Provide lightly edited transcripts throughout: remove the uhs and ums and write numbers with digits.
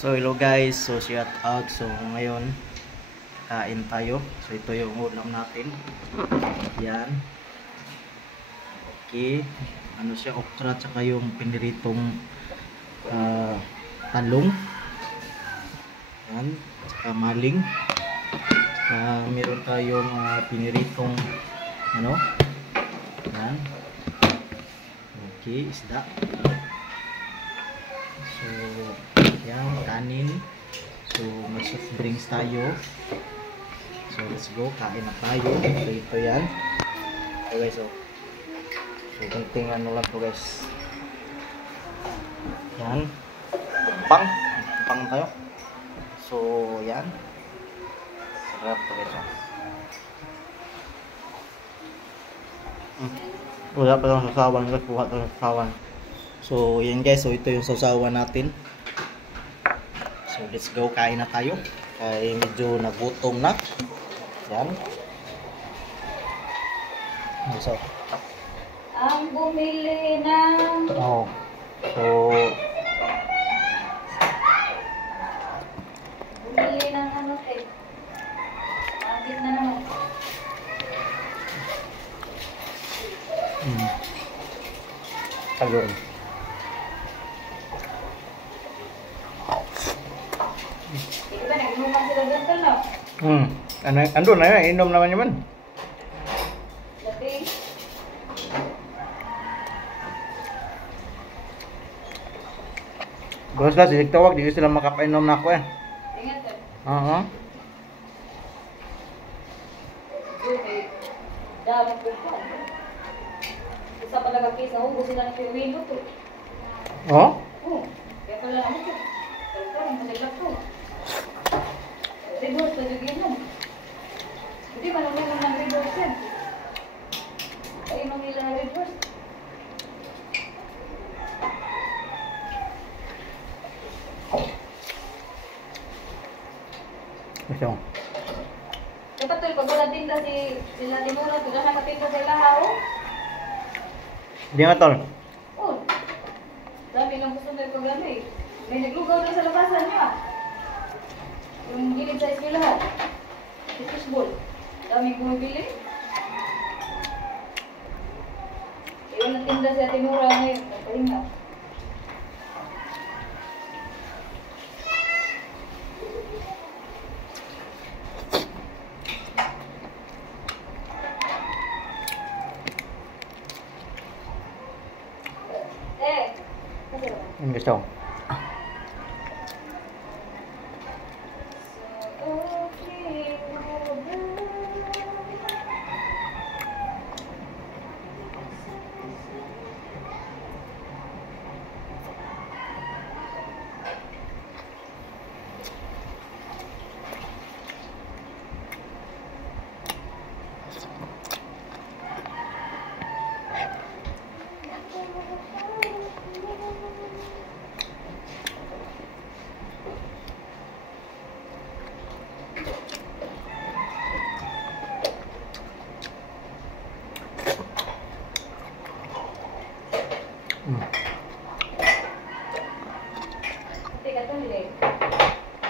So hello guys, so shout out. So ngayon kain tayo. So ito yung ulam natin. Yan. Okay. Ano siya, okra tsaka yung piniritong talong. Yan, tsaka maling. Meron tayong piniritong ano? Yan. Okay, isda. So yan, kanin. So mag-soft drinks tayo. So let's go, kain na tayo. So ito yan. So guys, so kunting ano lang to guys. Yan. Pang tayo. So yan. Sarap to guys. Wala pa lang sasawan guys, buhat lang sasawan. So yan guys, so ito yung sasawan natin. So let's go, kain na tayo. Kaya medyo nagutom na. Yan. So ang bumili ng so bumili ng ano eh. Bakit na naman? Ayun. Di ba nag-inuman sila doon talo? Andun na yun, inom naman naman. Labi. Gusto kasi tawag, di ko sila makapainom na ako eh. Ingat ka. Okay. Dami ko pa. Isa pala kakisa, hubo sila ng piwin ko to. Oh? Oo. Kaya pala ako to. Parang masiglat to. Reverse na yung inom. Hindi man ang inom ng reverse yan. Kainom nila ng reverse. Gusto. Dapat to, pag wala tinda sila Timura, doon na nakatinda sa ilahaw. Di nga tol. Oo. Dami lang gusto na yung programa eh. May naglugaw na sa labasan niya. Yung gilid sa eskwelahan. Si fishball. Daming bumibili. Iwan na tinda sa Timura ngayon. Nagpahinga. Ang gusto.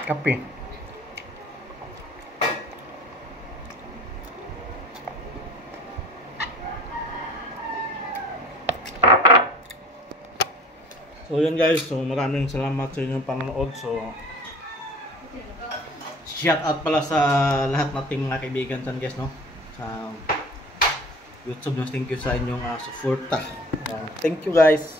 Kape. So yun guys, so maraming salamat sa inyong panonood. So shout out pala sa lahat nating mga kaibigan dyan guys, no? Sa YouTube, no? Thank you sa inyong suporta. Thank you guys.